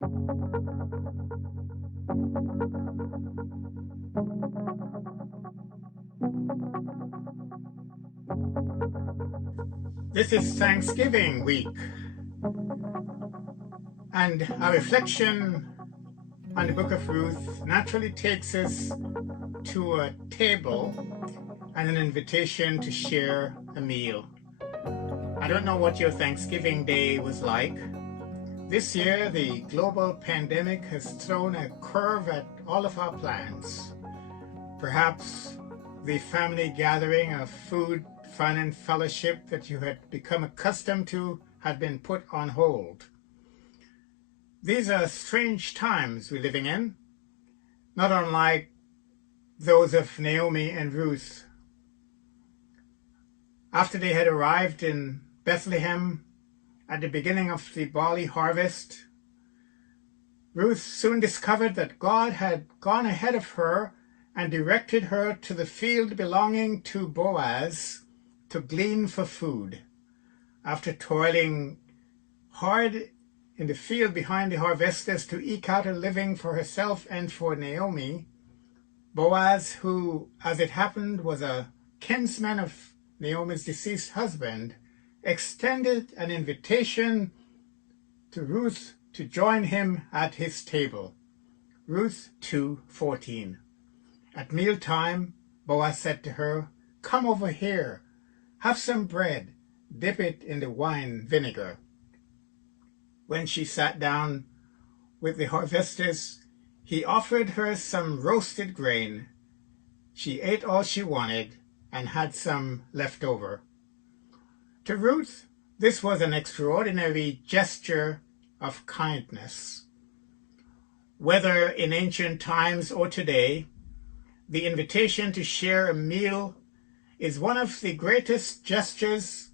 This is Thanksgiving week, and our reflection on the book of Ruth naturally takes us to a table and an invitation to share a meal. I don't know what your Thanksgiving Day was like. This year, the global pandemic has thrown a curve at all of our plans. Perhaps the family gathering of food, fun, and fellowship that you had become accustomed to had been put on hold. These are strange times we're living in, not unlike those of Naomi and Ruth. After they had arrived in Bethlehem at the beginning of the barley harvest, Ruth soon discovered that God had gone ahead of her and directed her to the field belonging to Boaz to glean for food. After toiling hard in the field behind the harvesters to eke out a living for herself and for Naomi, Boaz, who, as it happened, was a kinsman of Naomi's deceased husband, extended an invitation to Ruth to join him at his table. Ruth 2:14. At mealtime, Boaz said to her, "Come over here, have some bread, dip it in the wine vinegar." When she sat down with the harvesters, he offered her some roasted grain. She ate all she wanted and had some left over. To Ruth, this was an extraordinary gesture of kindness. Whether in ancient times or today, the invitation to share a meal is one of the greatest gestures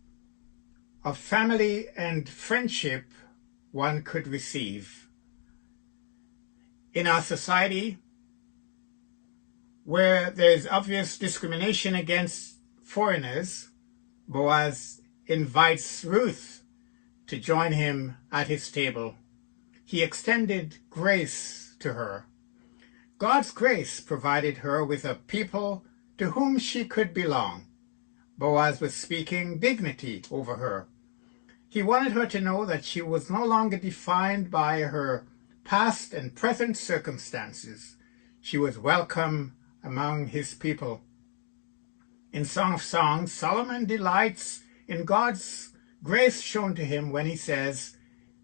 of family and friendship one could receive. In our society, where there is obvious discrimination against foreigners, Boaz invites Ruth to join him at his table. He extended grace to her. God's grace provided her with a people to whom she could belong. Boaz was speaking dignity over her. He wanted her to know that she was no longer defined by her past and present circumstances. She was welcome among his people. In Song of Songs, Solomon delights in God's grace shown to him when he says,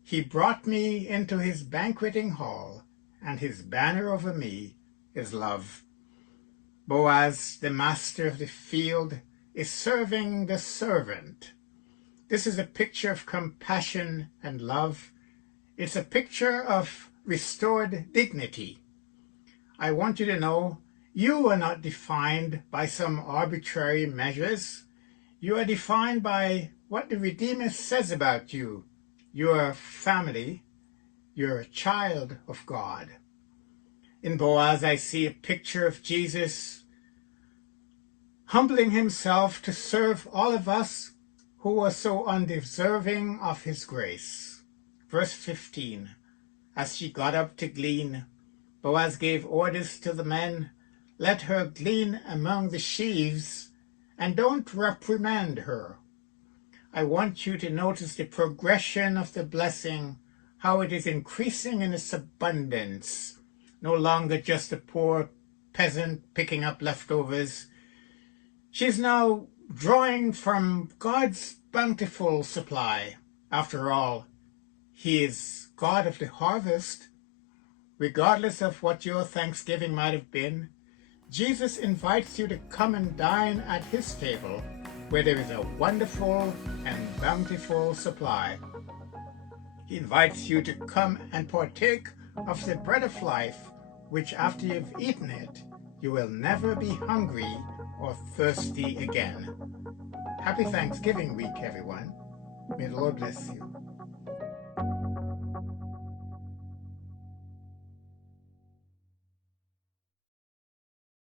"He brought me into his banqueting hall, and his banner over me is love." Boaz, the master of the field, is serving the servant. This is a picture of compassion and love. It's a picture of restored dignity. I want you to know you are not defined by some arbitrary measures. You are defined by what the Redeemer says about you. You're family. You're a child of God. In Boaz, I see a picture of Jesus humbling himself to serve all of us who are so undeserving of his grace. Verse 15, as she got up to glean, Boaz gave orders to the men, "Let her glean among the sheaves, and don't reprimand her." I want you to notice the progression of the blessing, how it is increasing in its abundance, no longer just a poor peasant picking up leftovers. She's now drawing from God's bountiful supply. After all, he is God of the harvest. Regardless of what your Thanksgiving might have been, Jesus invites you to come and dine at his table, where there is a wonderful and bountiful supply. He invites you to come and partake of the bread of life, which after you've eaten it, you will never be hungry or thirsty again. Happy Thanksgiving week, everyone. May the Lord bless you.